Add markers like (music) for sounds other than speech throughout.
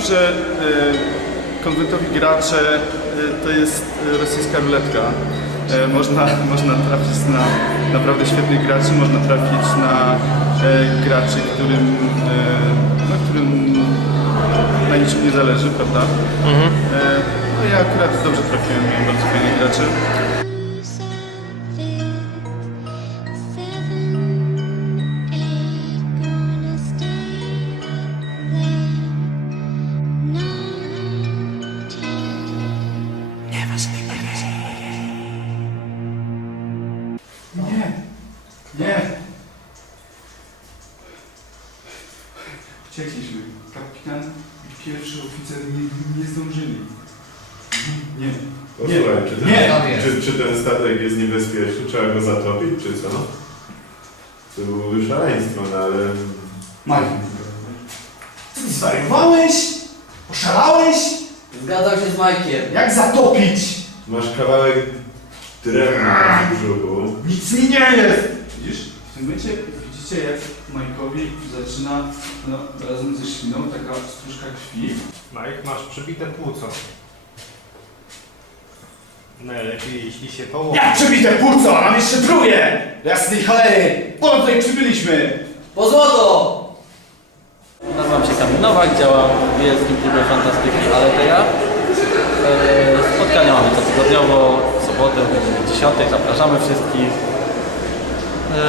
Przyznam, że e, konwentowi gracze e, to jest e, rosyjska ruletka. Można, (laughs) można trafić na naprawdę świetnych graczy, można trafić na graczy, którym, e, no, którym na niczym nie zależy, prawda? E, no ja akurat dobrze trafiłem, miałem bardzo fajnych graczy. Nie. Posłuchaj, czy ten, Nie. czy, czy ten statek jest niebezpieczny? Trzeba go zatopić, czy co? To byłoby szaleństwo, no ale... Mike. Ty zwariowałeś? Oszalałeś? Zgadzam się z Majkiem. Jak zatopić? Masz kawałek drewna w brzuchu. Nic mi nie jest! Widzisz? W tym momencie widzicie jak Mike'owi zaczyna no, razem ze śliną taka stróżka krwi. Mike, masz przebite płuco. Najlepiej jeśli się położy. Jak przebite płuco, a mam jeszcze truje! Jasnej cholery! Po co tutaj przybyliśmy? Po złoto! Nazywam się Kamil Nowak, działam w Bielskim Klubie Fantastyki Aleteja. E, Spotkania mamy cotygodniowo, w sobotę o godzinie 10. Zapraszamy wszystkich. E,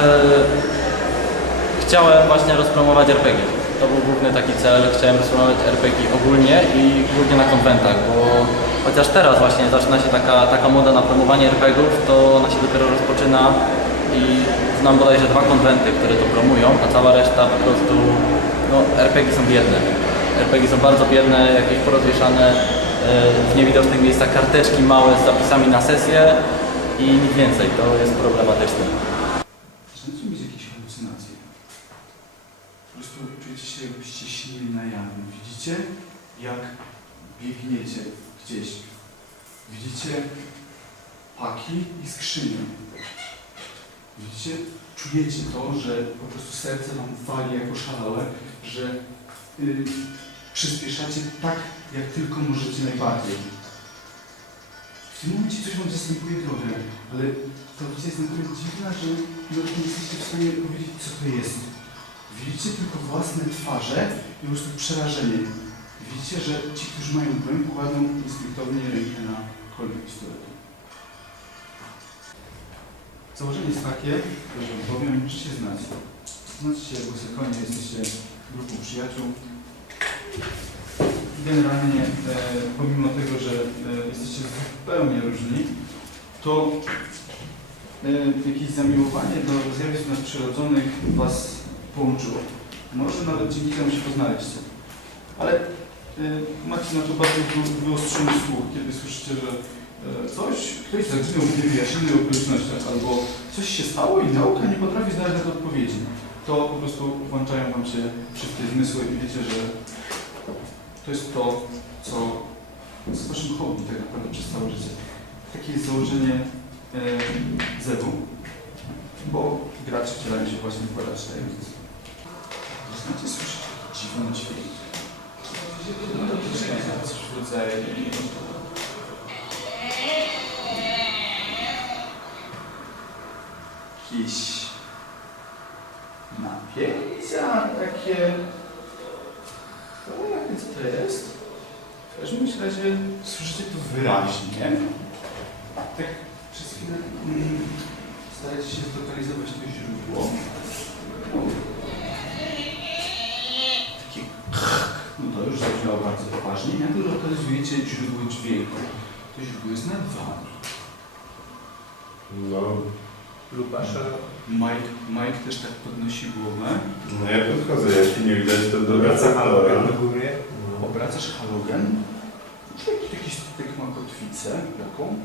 Chciałem właśnie rozpromować RPG. To był główny taki cel. Chciałem rozpromować RPG ogólnie i głównie na konwentach, bo chociaż teraz właśnie zaczyna się taka, taka moda na promowanie RPGów, to ona się dopiero rozpoczyna i znam bodajże dwa konwenty, które to promują, a cała reszta po prostu, no RPG są biedne. RPG są bardzo biedne, jakieś porozwieszane e, w niewidocznych miejscach karteczki małe z zapisami na sesję i nic więcej. To jest problematyczne. Zaczynacie mieć jakieś halucynacje. Po prostu czujecie się jakbyście na jawie. Widzicie jak biegniecie gdzieś. Widzicie paki i skrzynie. Widzicie, czujecie to, że po prostu serce wam wali jako szalałe, że y, przyspieszacie tak, jak tylko możecie najbardziej. W tym momencie coś wam zastępuje drogę, ale ta wizja jest na tyle dziwna, że nie jesteście w stanie powiedzieć, co to jest. Widzicie tylko własne twarze i po prostu przerażenie. Widzicie, że ci, którzy mają broń, kładą instynktownie rękę na kolbę pistoletu. Założenie jest takie, że powiem, że się znacie. Znacie się jako sekonie, jesteście grupą przyjaciół. Generalnie, e, pomimo tego, że e, jesteście zupełnie różni, to e, jakieś zamiłowanie do zjawisk nadprzyrodzonych Was połączyło. Może nawet dzięki temu się poznaliście. Ale e, macie na to bardzo wy- wyostrzony słuch, kiedy słyszycie, że e, coś, ktoś zaginął w niewyjaśnionych okolicznościach, albo coś się stało i nauka nie potrafi znaleźć na to odpowiedzi. To po prostu włączają Wam się wszystkie zmysły i wiecie, że to jest to, co jest Waszym hobby tak naprawdę przez całe życie. Takie jest założenie e, zewu, bo gracze wcielają się właśnie w badaczy tajemnic. Znacie słyszeć dziwny dźwięk. No to coś w rodzaju... Jakieś napięcia takie... O, jakie co to jest? W każdym razie słyszycie to wyraźnie. Tak przez chwilę mm, staracie się zlokalizować to źródło. Lokalizujecie źródło dźwięku? To źródło jest nad wami. No, Lubasza. Mike, Mike też tak podnosi głowę. no ja podchodzę, jeśli nie widać, to do Wraca receptora. do góry. No. Obracasz halogen. Taki statek ma kotwicę? Jaką?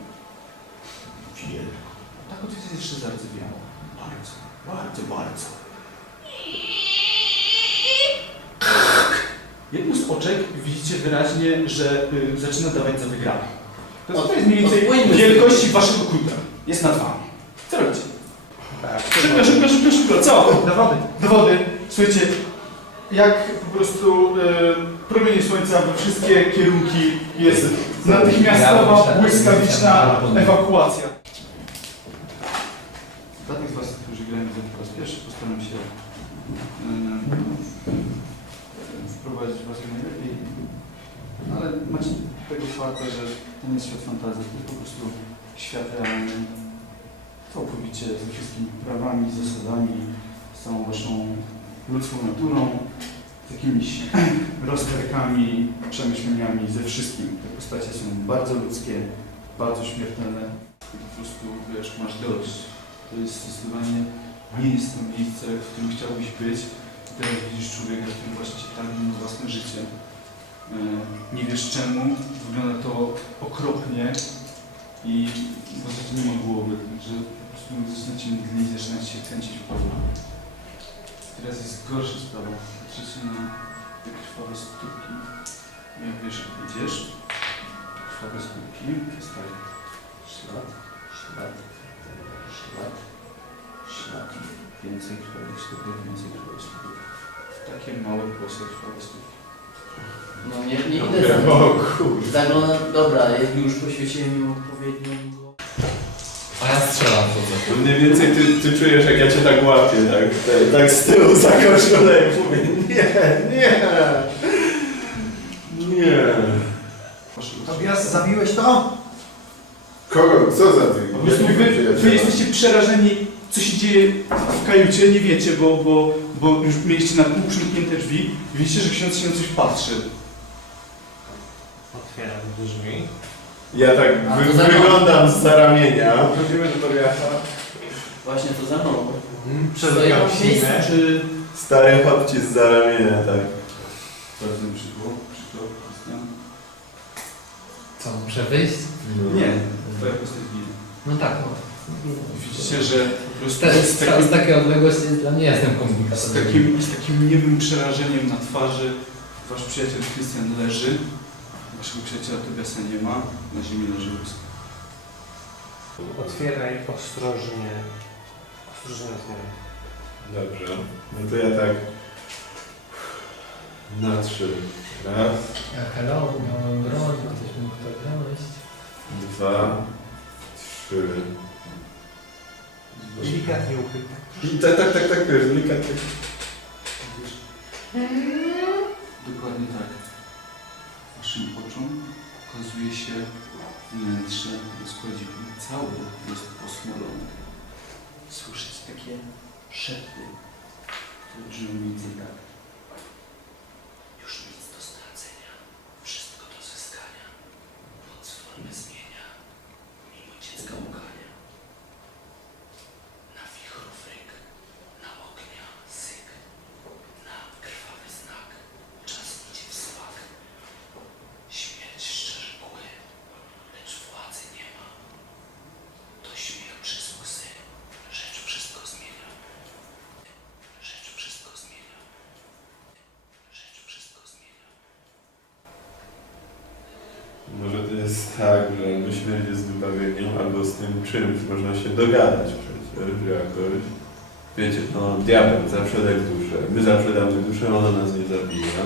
Wielką. Ta kotwica jest jeszcze zardzewiała. Bardzo, bardzo, bardzo. Jedno z oczek widzicie wyraźnie, że y, zaczyna dawać za wygraną. To jest, to jest mniej więcej Odpłyńmy z wielkości waszego kutra. Jest nad wami. Co robicie? Tak. Szybko, szybko, szybko, szybko. Co? Do wody. Do wody. Słuchajcie, jak po prostu e, promienie słońca we wszystkie kierunki jest natychmiastowa, błyskawiczna ewakuacja. Dla tych z Was, którzy grają widzę po raz pierwszy, postaram się e, wprowadzić Was jak najlepiej. Ale macie farta, że to nie jest świat fantazji, to po prostu świat realny. Całkowicie ze wszystkimi prawami, zasadami, z całą Waszą ludzką naturą, z jakimiś (clears throat) rozterkami, przemyśleniami, ze wszystkim. Te postacie są bardzo ludzkie, bardzo śmiertelne. I po prostu, wiesz, masz dość. To jest zdecydowanie, nie jest to miejsce, w którym chciałbyś być. I teraz widzisz człowieka, który właśnie targnie na własne życie. E, Nie wiesz czemu, wygląda to okropnie i w zasadzie nie ma głowy, że zaczyna cię mdlić, zaczyna się kręcić w głowie. Teraz jest gorsza sprawa. Patrzycie na te krwawe stópki. Jak wiesz, jak idziesz, krwawe stópki, tak. Ślad, ślad, ślad, ślad. Więcej krwawych stópek, więcej krwawych stópek. Takie małe, bose krwawe stópki. No nie, nie idę za O nim. kurde. Zagląda, dobra, jak już poświeciłem im odpowiednią go. A ja strzelam to coś. To mniej więcej ty, ty czujesz, jak ja cię tak łapię, tak, tak, tak z tyłu za koszulę i mówię, nie, nie, nie. Tobias, zabiłeś to? Kogo? Co za ty? Po prostu wy, wy jesteście przerażeni, co się dzieje w kajucie, nie wiecie, bo, bo, bo już mieliście na pół przymknięte drzwi i widzicie, że ksiądz się na coś patrzy. Otwieram drzwi. Ja tak wy, to za mną. wyglądam z ramienia. Chodzimy do Tobiasza. Właśnie to za mną. Przez Stoję w czy... Stary chłopci z ramienia, tak. Bardzo mi przyszło, przyszło, Krystian. Co, muszę wyjść? Nie, twoja postać ginie. No tak, no. Widzicie, że po prostu Z, z z, takim, z takiej odległości dla mnie jestem z komunikatorem. takim, z takim niewym przerażeniem na twarzy wasz przyjaciel Krystian leży, waszego przyjaciela Tobiasa nie ma, na ziemi leży Rusk. Otwieraj ostrożnie. Ostrożnie otwieraj. Dobrze. No to ja tak na trzy. Raz, Ja, hello, miałem broń, ktoś mógł to wziąć. dwa, trzy. Delikatnie uchyl. Tak, tak, tak, tak, wiesz, delikatnie. Dokładnie tak. Waszym oczom okazuje się wnętrze rozkładziku. Cały jest posmolony. Słyszeć takie szepty, które brzmią więcej tak. Już nic do stracenia, wszystko do zyskania. Moc formy zmienia, mimo dziecka łkania. Na wichrów ryk, na ognia syk, na krwawy znak, czas idzie w smak. Śmierć szczerze kły, lecz władzy nie ma. To śmiech przez łzy, rzecz wszystko zmienia. Rzecz wszystko zmienia. Rzecz wszystko zmienia. Może to jest tak, że albo śmierć jest wybawieniem, albo z tym czymś można się dogadać przecież jakoś. Wiecie, no diabeł zawsze daje duszę. My zawsze damy duszę, ona nas nie zabija.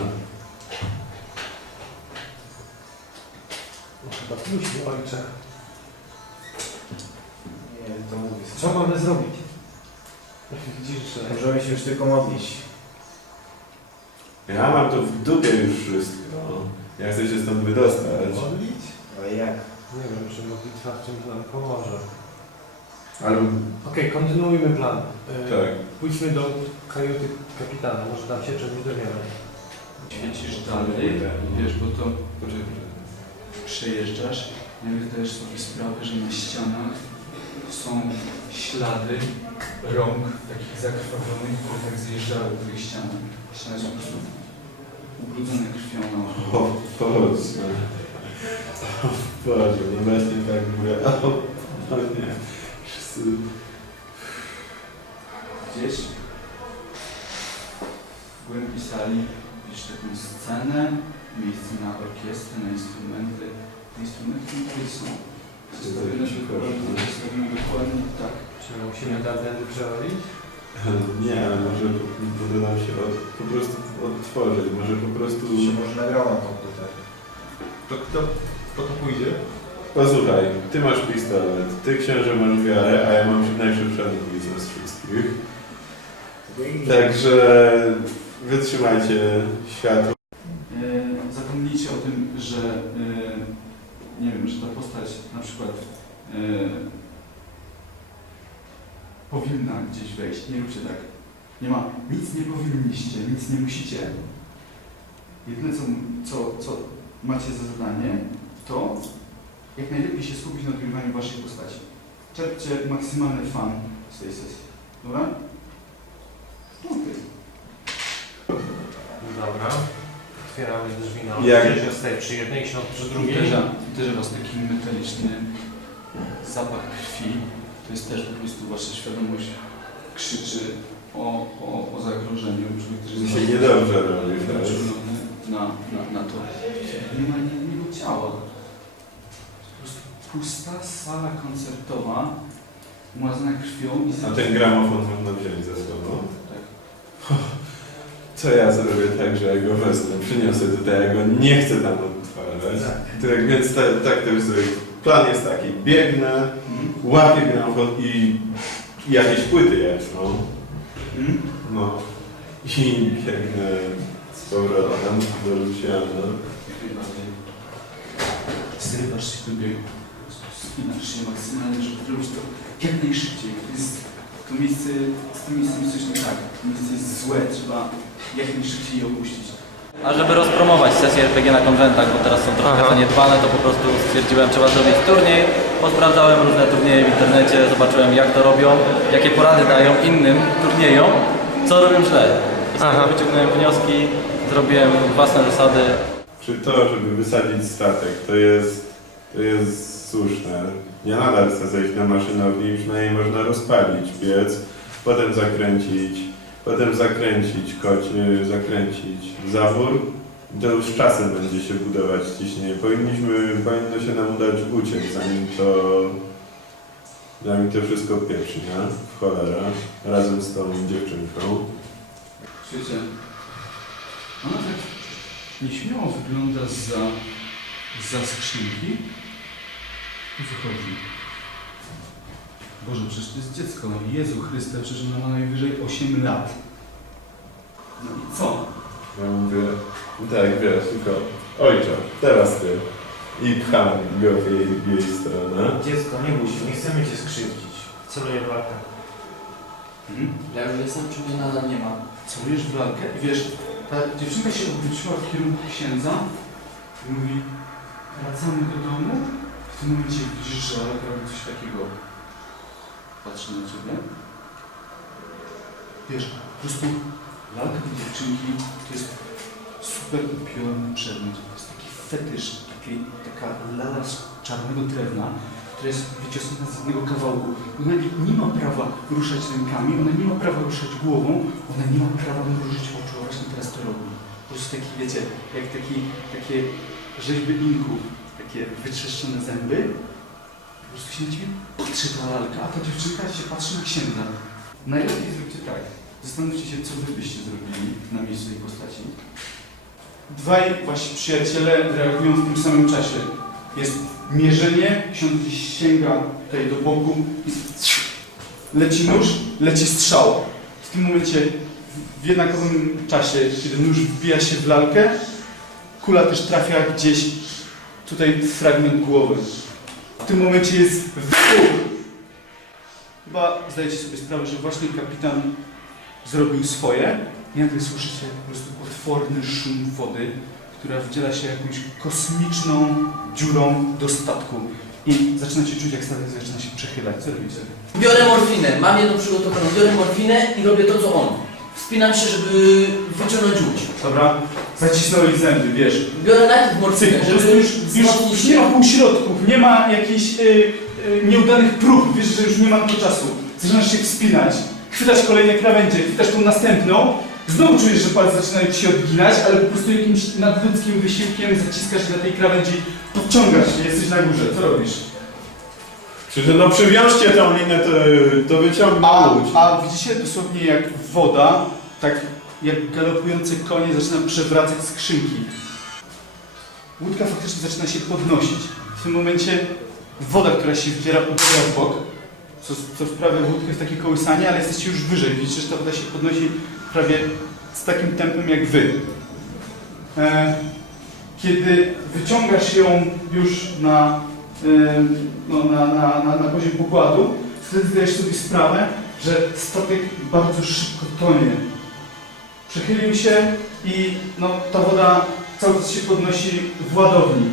No chyba później, ojcze. Nie, to mówię. Co mamy zrobić? Widzisz, że... Możemy się już tylko modlić. Ja mam to w dupie już wszystko. Ja chcę się stąd wydostać. Modlić? Ale jak? Nie wiem, czy modlitwa w czymś nam pomoże. Ale Okej, kontynuujmy plan. Y, tak. Pójdźmy do kajuty kapitana, może tam się czegoś dowiemy. Świecisz dalej, wiesz, bo to przejeżdżasz, nagle zdajesz sobie sprawę, że na ścianach są ślady rąk takich zakrwawionych, które tak zjeżdżały po tych ścianach. Ściany są po prostu ubrudzone krwią na O Boże. Boże, no właśnie tak mówię. O, o nie. Wszyscy... Gdzieś w głębi sali widzisz taką scenę, miejsce na orkiestrę, na instrumenty. Te instrumenty tutaj są zestawione dokładnie, zestawione dokładnie tak. Czy musimy tamtędy przechodzić? (laughs) Nie, ale może uda nam się od, po prostu odtworzyć, może po prostu... Się może nagrało na komputer. To kto, kto to pójdzie? Posłuchaj, ty masz pistolet, ty księże masz wiarę, a ja mam najszybszy analizę z wszystkich. Także wytrzymajcie światło. E, Zapomnijcie o tym, że e, nie wiem, że ta postać na przykład e, powinna gdzieś wejść. Nie róbcie tak. Nie ma, nic nie powinniście, nic nie musicie. Jedyne co, co, co macie za zadanie, to jak najlepiej się skupić na odgrywaniu waszej postaci. Czerpcie maksymalny fan z tej sesji. Dobra? No, okej. Dobra. Otwieramy drzwi na Jak- odcięcie, zostaje przy jednej, ksiądz przy drugiej. Uderza, uderza Was taki metaliczny zapach krwi. To jest też po prostu Wasza świadomość krzyczy o, o, o zagrożeniu. Człowiek, który jest się niedobrze teraz. wyczulony na, na, na to. Nie ma innego ciała. Pusta sala koncertowa, umazana krwią i A ten gramofon można wziąć ze sobą? Tak. (laughs) Co ja zrobię tak, że ja go wezmę, przyniosę tutaj, ja go nie chcę tam odtwarzać. Tak, więc ta, tak to jest. Plan jest taki, biegnę, Mhm. łapię gramofon i jakieś płyty jaśną. Mhm. No. I biegnę z powrotem do Luciana. Zrywasz się do biegu. Spinasz się maksymalnie, żeby zrobić to jak najszybciej. To jest to miejsce, z tym miejscem jest coś nie tak. To miejsce jest złe, trzeba jak najszybciej je opuścić. A żeby rozpromować sesję RPG na konwentach, bo teraz są troszkę zaniedbane, to po prostu stwierdziłem, trzeba zrobić turniej. Posprawdzałem różne turnieje w internecie, zobaczyłem jak to robią, jakie porady dają innym turniejom, co robią źle. I z tego wyciągnąłem wnioski, zrobiłem własne zasady. Czy to, żeby wysadzić statek, to jest, to jest słuszne. Ja nadal chcę zejść na maszynowni przynajmniej można rozpalić piec, potem zakręcić, potem zakręcić koć, y, zakręcić zawór. To już czasem będzie się budować ciśnienie. Powinniśmy, powinno się nam udać uciec, zanim to, zanim to wszystko pieprznie w cholera, razem z tą dziewczynką. Słuchajcie, ona tak nieśmiało wygląda za, za skrzynki i wychodzi. Boże, przecież to jest dziecko. Jezu Chryste, przecież ona ma najwyżej 8 lat. No i co? Ja mówię, tak, wiesz, tylko ojcze, teraz ty. I pcham go w jej, w jej stronę. Dziecko, nie bój się, nie chcemy cię skrzywdzić. Celuję w latę. Mhm. Ja już jestem, czy mnie nadal nie ma? Całujesz w lalkę i wiesz, ta dziewczynka się odwróciła w kierunku księdza i mówi wracamy do domu. Tym momencie widzisz, że lalka robi coś takiego. Patrzy na ciebie. Wiesz, po prostu lalka tej dziewczynki to jest super upiorny przedmiot. To jest taki fetysz, taki, taka lala z czarnego drewna, która jest wyciosana z jednego kawałku. Ona nie, ma prawa ruszać rękami, ona nie ma prawa ruszać głową, ona nie ma prawa mrużyć oczu, właśnie teraz to robi. Po prostu taki, wiecie, jak taki, takie rzeźby inków, takie wytrzeszczone zęby. Po prostu się na ciebie patrzy ta lalka, a ta dziewczynka się patrzy na księdza. Najlepiej zróbcie tak. Zastanówcie się, co wy byście zrobili na miejscu tej postaci. Dwaj wasi przyjaciele reagują w tym samym czasie. Jest mierzenie, ksiądz sięga tutaj do boku i leci nóż, leci strzał. W tym momencie, w jednakowym czasie, kiedy nóż wbija się w lalkę, kula też trafia gdzieś tutaj fragment głowy. W tym momencie jest wybuch. Chyba zdajecie sobie sprawę, że właśnie kapitan zrobił swoje. Nagle słyszycie po prostu potworny szum wody, która wdziela się jakąś kosmiczną dziurą do statku. I zaczynacie czuć, jak statek zaczyna się przechylać. Co robicie? Biorę morfinę, mam jedną przygotowaną. Biorę morfinę i robię to, co on. Wspinam się, żeby wyciągnąć łódź. Dobra? Zacisnąłeś zęby, wiesz. Biorę najpierw Cyk, morfinę, po prostu żeby już, wzmocnić już nie się. ma półśrodków, nie ma jakichś y, y, nieudanych prób, wiesz, że już nie ma na to czasu. Zaczynasz się wspinać, chwytasz kolejne krawędzie, chwytasz tą następną, znowu czujesz, że palce zaczynają ci się odginać, ale po prostu jakimś nadludzkim wysiłkiem zaciskasz na tej krawędzi, podciągasz się, jesteś na górze. Co robisz? Czy no przywiążcie tą linę, to, to wyciągnę A, łódź. a widzicie dosłownie jak woda, tak jak galopujące konie zaczyna przewracać skrzynki. Łódka faktycznie zaczyna się podnosić. W tym momencie woda, która się wdziera, uderza w bok, co, co wprawia łódkę w takie kołysanie, ale jesteście już wyżej. Widzicie, że ta woda się podnosi prawie z takim tempem jak wy. E, kiedy wyciągasz ją już na, no, na, na, na, na poziom pokładu, wtedy zdajesz sobie sprawę, że statek bardzo szybko tonie. Przechylił się i no, ta woda cały czas się podnosi w ładowni.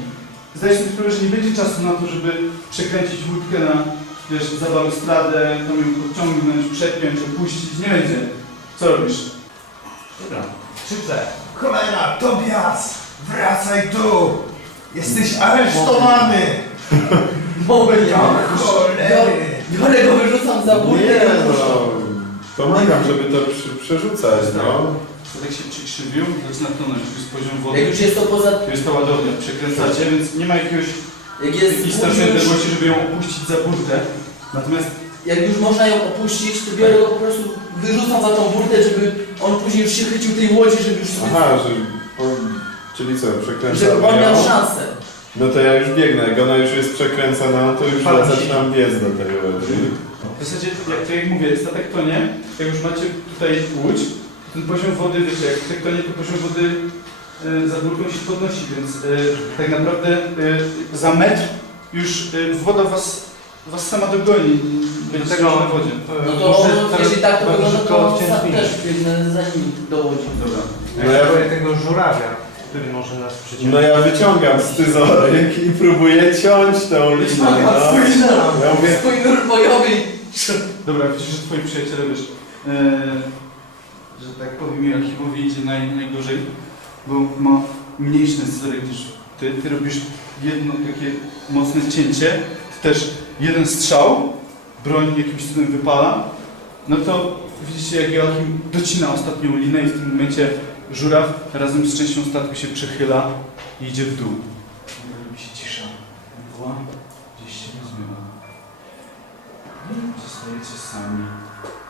Zdajesz sobie sprawę, że nie będzie czasu na to, żeby przekręcić łódkę na wiesz, za balustradę, tam ją podciągnąć, przepiąć, opuścić. Nie będzie. Co robisz? Dobra, krzyczę. Cholera, Tobias! Wracaj tu! Jesteś aresztowany! Mogę nie. Cholery! Biorę go, wyrzucam za burtę. Nie no, pomagam, żeby to przy, przerzucać, no. Statek się przykrzywił, zaczyna tonąć, tu jest poziom wody. Jak już jest to poza... Tu jest ta ładownia, przekręcacie, więc nie ma jakiegoś, Jak jest... strasznej odległości, żeby ją opuścić za burtę. Natomiast Jak już można ją opuścić, to biorę go po prostu, wyrzucam za tą burtę, żeby on później już się chycił tej łodzi, żeby już sobie... Aha, że... O, czyli co, przekręcam Żeby on miał szansę. No to ja już biegnę, jak ona już jest przekręcona, no to już ja zaczynam biec do tej łodzi. w zasadzie, jak, tak jak mówię, statek tonie, jak już macie tutaj łódź, ten poziom wody, wiecie, jak statek tonie, to poziom wody y, za burtą się podnosi, więc y, tak naprawdę y, za metr już y, woda was, was sama dogoni. Będziecie Dlatego- już na wodzie. No E, to jeśli tak to wygląda, szybko to zmienić. też biegnę za nim do łodzi. Dobra. No ja, Ja tego żurawia, który może nas przyciągnąć. no ja wyciągam scyzoryk i próbuję ciąć tą linę, no. Ja mówię, Swój nurt bojowy. Dobra, widzisz, że twoi przyjaciele, wiesz, e, że tak powiem, Joachimowi idzie naj, najgorzej, bo ma mniejszy scyzoryk niż ty. Ty robisz jedno takie mocne cięcie, ty też jeden strzał, broń jakimś cudem wypala, no to widzicie, jak Joachim docina ostatnią linę i w tym momencie żuraw razem z częścią statku się przechyla i idzie w dół. Robi się cisza. Mgła gdzieś się rozmywa. I zostajecie sami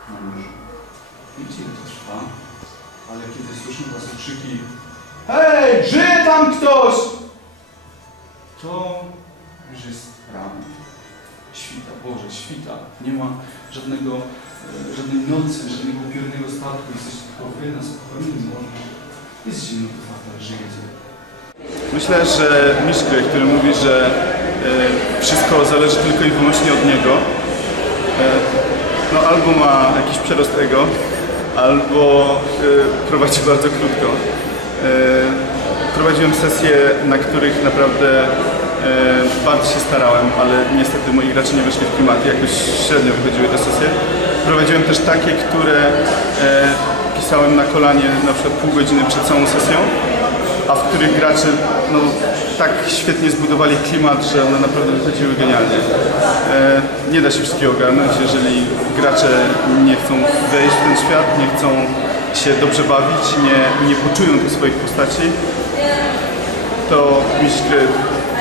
na morzu. Wiecie, ile to trwa, ale kiedy słyszę was okrzyki Hej, żyje tam ktoś! To już jest rano. Świta, Boże, świta. Nie ma żadnego, e, żadnej nocy, żadnego upiornego statku. Jesteście tylko wy na spokojnym morzu. Jest zimno, ale żyjecie. Myślę, że Miszkę, który mówi, że e, wszystko zależy tylko i wyłącznie od niego, e, no albo ma jakiś przerost ego, albo prowadzi bardzo krótko. Prowadziłem sesje, na których naprawdę bardzo się starałem, ale niestety moi gracze nie weszli w klimaty, jakoś średnio wychodziły te sesje. Prowadziłem też takie, które e, pisałem na kolanie na przykład pół godziny przed całą sesją, a w których gracze no, tak świetnie zbudowali klimat, że one naprawdę wychodziły genialnie. E, nie da się wszystkiego ogarnąć, jeżeli gracze nie chcą wejść w ten świat, nie chcą się dobrze bawić, nie, nie poczują tych swoich postaci, to mistrz gry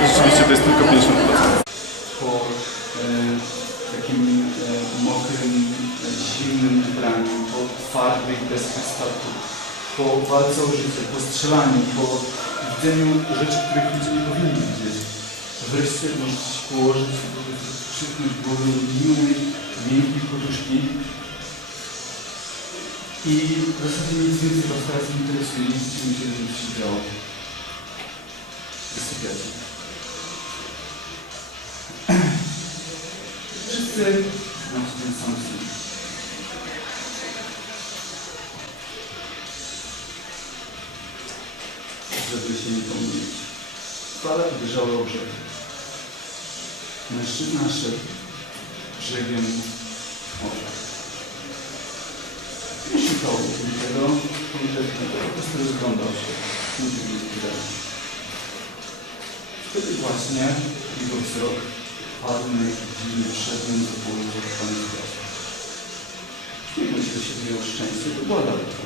rzeczywiście to jest tylko 50%. Po e, takim e, mokrym, zimnym wybraniu, po twardej deskach statku, po walce o życie, po strzelaniu, po widzeniu rzeczy, których ludzie nie powinni widzieć. Wreszcie możecie się położyć, przyknąć głowę miłej, miękkiej poduszki i w zasadzie nic więcej Was teraz nie interesuje, nic nie musieli, żeby się działo. Wszyscy macie ten sam sen. Żeby się nie pomylić. Fale uderzały o brzeg. Mężczyzna szedł brzegiem morza. Nie szukał niczego konkretnego, po prostu rozglądał się. Nigdy nie. Wtedy właśnie jego wzrok padł na jakiś dziwny przedmiot do połowy gwiazd. Śmignął się do miał szczęście, to była lalka.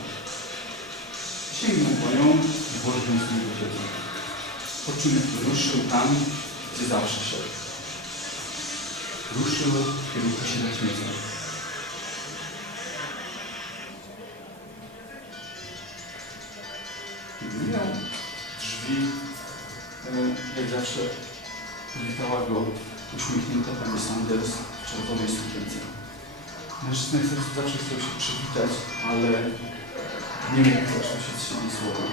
Sięgnął po nią i włożył ją sobie do. Po czym ruszył tam, gdzie zawsze szedł. ruszył w kierunku sierocińca. Miał drzwi, e, jak zawsze witała go uśmiechnięta pani Sanders w czerwonej sukience. Mężczyzna chce- zawsze chciał się przywitać, ale nie mógł oczywiście z siebie słowa.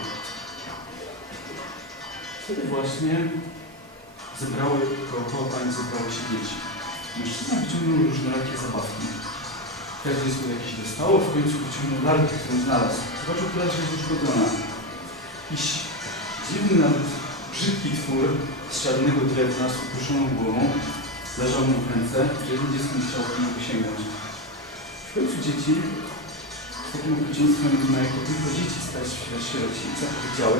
Wtedy właśnie zebrały, dookoła pani zebrały się dzieci. Mężczyzna wyciągnął różnorakie zabawki. Każdy z nich jakieś dostało, w końcu wyciągnął lalkę, którą znalazł. Zobaczył, która jest uszkodzona. Jakiś dziwny, nawet brzydki twór z czarnego drewna z opuszczoną głową leżał mu w ręce, że dziecko nie chciało do niego sięgnąć. W końcu dzieci z takim okrucieństwem, na jakie tylko dzieci stać w sierocińca, powiedziały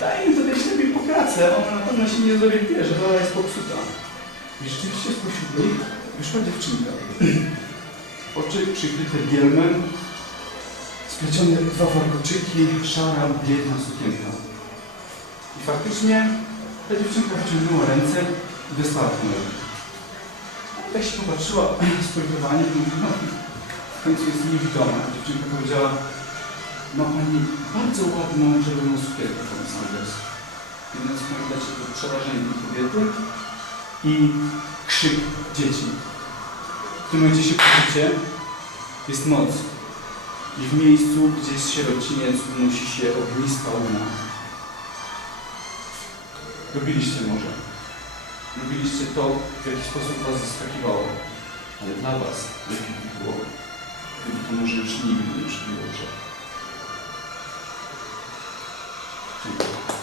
daj im to lepiej po pracę, ona na pewno się nie zorientuje, że rola jest popsuta. I rzeczywiście spośród nich wyszła dziewczynka. Oczy przykryte bielmem, splecione dwa warkoczyki, szara, biedna sukienka. I faktycznie ta dziewczynka wyciągnęła ręce i wysłała w numer. Tak się popatrzyła z pojmowaniem i mówi, no w końcu jest niewidoma. Dziewczynka powiedziała, ma Pani bardzo ładną, czerwoną sukienkę, Pani Sanders. Więc pamiętacie to przerażenie kobiety i krzyk dzieci. W tym momencie się budzicie, jest noc. I w miejscu, gdzie jest sierociniec, unosi się ognista łuna. Lubiliście może. Lubiliście to, w jaki sposób was zaskakiwało. Ale dla was lepiej by było, gdyby to może już nigdy nie przybiło drzew. Dziękuję.